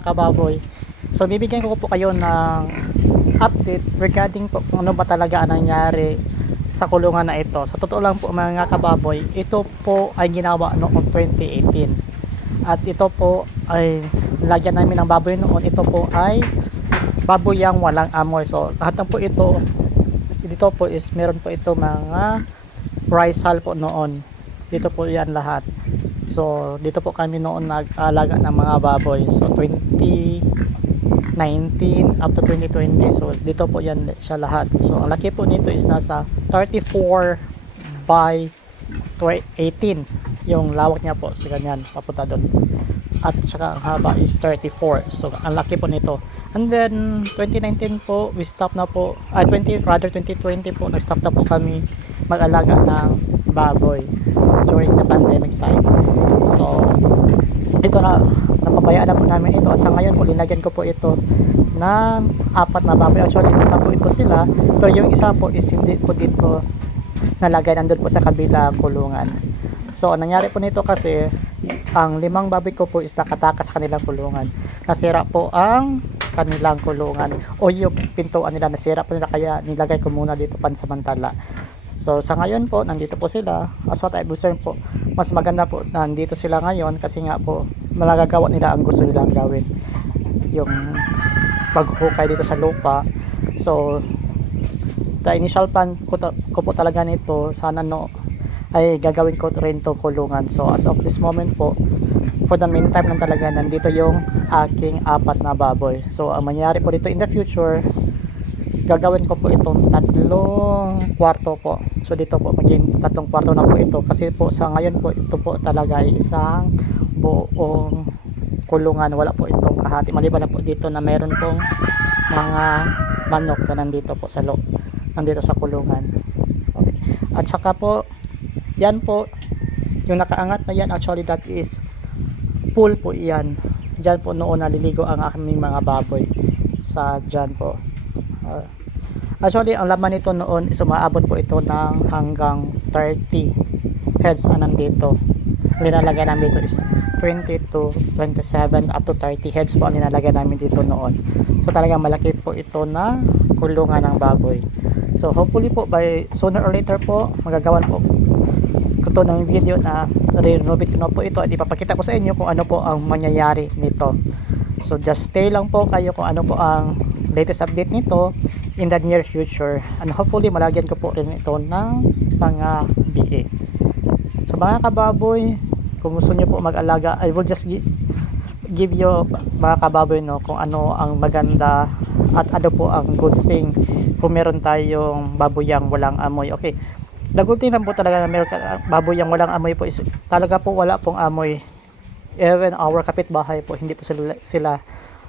kababoy. So bibigyan ko po kayo ng update regarding po kung ano ba talaga ang nangyari sa kulungan na ito. Sa totoo lang po mga kababoy, ito po ay ginawa noong 2018. At ito po ay lagyan namin ng baboy noon. Ito po ay baboyang walang amoy. So lahat po ito, dito po is meron po ito mga rice hull po noon. Dito po yan lahat. So, dito po kami noon nag-alaga ng mga baboy. So, 2019 up to 2020. So, dito po yan siya lahat. So, ang laki po nito is nasa 34 by 18. Yung lawak niya po, sa ganyan, papunta doon. At saka ang haba is 34. So, ang laki po nito. And then, 2019 po, we stop na po, ah, 20, rather 2020 po, nag-stop na po kami mag-alaga ng baboy during the pandemic time. So, ito na, napabayaan na po namin ito. At sa ngayon po, linagyan ko po ito ng apat na baboy. Actually, na po ito sila. Pero yung isa po is hindi po dito nalagay nandun po sa kabila kulungan. So, ang nangyari po nito kasi, ang limang baboy ko po is nakatakas kanilang kulungan. Nasira po ang kanilang kulungan o yung pintuan nila nasira po nila kaya nilagay ko muna dito pansamantala. So sa ngayon po, nandito po sila. As what I've observed po, mas maganda po nandito sila ngayon kasi nga po malagagawa nila ang gusto nilang gawin. Yung paghukay dito sa lupa. So the initial plan ko, ta- ko po talaga nito sana no ay gagawin ko rin to kulungan. So as of this moment po, for the meantime lang talaga nandito yung aking apat na baboy. So ang mangyari po dito in the future, gagawin ko po itong tatlong kwarto po. So dito po maging tatlong kwarto na po ito kasi po sa ngayon po ito po talaga ay isang buong kulungan. Wala po itong kahati. Maliban na po dito na meron pong mga manok na nandito po sa loob. Nandito sa kulungan. Okay. At saka po, yan po, yung nakaangat na yan actually that is pool po yan. Diyan po noon naliligo ang aming mga baboy sa dyan po. Uh, actually, ang laman nito noon is umaabot po ito ng hanggang 30 heads na nandito. Ang Nilalagay namin dito is 20 to 27 up to 30 heads po ang nilalagay namin dito noon. So talagang malaki po ito na kulungan ng baboy. So hopefully po by sooner or later po magagawan po ko to ng video na re-renovate ko na po ito at ipapakita ko sa inyo kung ano po ang mangyayari nito. So just stay lang po kayo kung ano po ang latest update nito in the near future. And hopefully malagyan ko po rin ito ng mga BA. So mga kababoy, kung gusto niyo po mag-alaga, I will just gi- give you mga kababoy no kung ano ang maganda at ano po ang good thing kung meron tayong baboyang walang amoy. Okay. The good thing po talaga na meron baboyang walang amoy po is talaga po wala pong amoy. Even our kapitbahay po hindi po sila, sila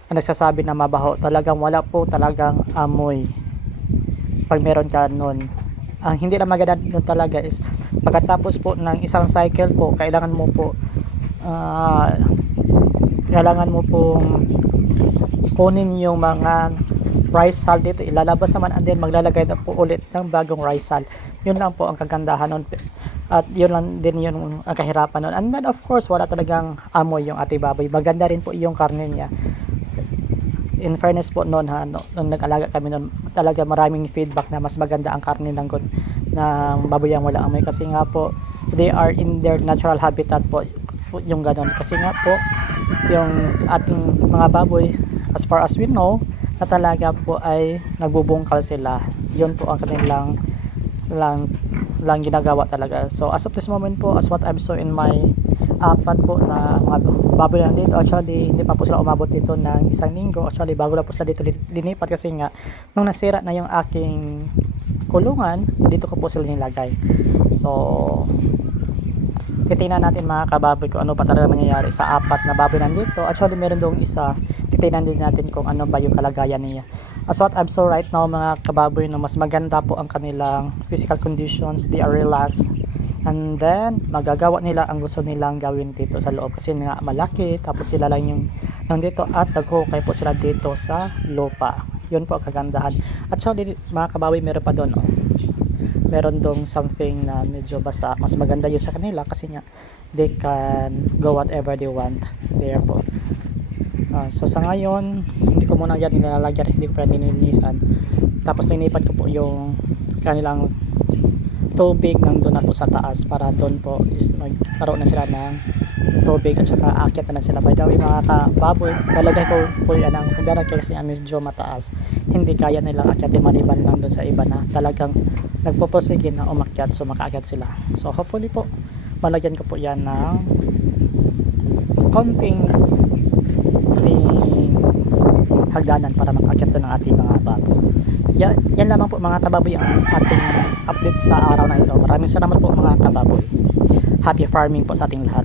ang nagsasabi na mabaho. Talagang wala po talagang amoy. Pag meron ka nun. Ang hindi na maganda nun talaga is pagkatapos po ng isang cycle po, kailangan mo po ah, kailangan mo pong kunin yung mga rice hull dito. Ilalabas naman and then maglalagay na po ulit ng bagong rice hull yun lang po ang kagandahan nun. At yun lang din yung ang kahirapan nun. And then of course wala talagang amoy yung ate baboy. Maganda rin po yung karne niya in fairness po noon ha no, nung nag-alaga kami noon talaga maraming feedback na mas maganda ang karne ng gun ng baboy ang walang amoy. Kasi nga po they are in their natural habitat po yung ganon. Kasi nga po yung ating mga baboy as far as we know na talaga po ay nagbubungkal sila. Yun po ang kanilang lang lang ginagawa talaga. So as of this moment po as what I saw in my apat po na mga baboy lang dito. Actually hindi pa po sila umabot dito ng isang linggo. Actually bago lang po sila dito lin- linipat kasi nga nung nasira na yung aking kulungan dito ko po sila nilagay. So titingnan natin mga kababoy kung ano pa talaga mangyayari sa apat na baboy nandito actually meron doong isa. Titingnan din natin kung ano ba yung kalagayan niya. As what I'm so right now mga kababoy no, mas maganda po ang kanilang physical conditions. They are relaxed and then magagawa nila ang gusto nilang gawin dito sa loob kasi nga malaki tapos sila lang yung nandito at naghukay po sila dito sa lupa. Yun po kagandahan. At actually mga kababoy meron pa doon oh. Meron dong something na medyo basa. Mas maganda yun sa kanila kasi nga they can go whatever they want there po. Ah, so sa ngayon, hindi ko muna yan nilalagyan, hindi ko pa nilinisan. Tapos linipat ko po yung kanilang tubig nandun na po sa taas para doon po is magkaroon na sila ng tubig at saka aakyat na sila. By the way mga kababoy, lalagay ko po yan ang hagdanan kasi ang medyo mataas. Hindi kaya nilang akyatin maliban lang doon sa iba na talagang nagpupursige na umakyat so makaakyat sila. So hopefully po, malagyan ko po yan ng konting konting hagdanan para makaakyat to ng ating mga baboy. Yan, yan lamang po mga kababoy ang ating update sa araw na ito. Maraming salamat po mga kababoy. Happy farming po sa ating lahat.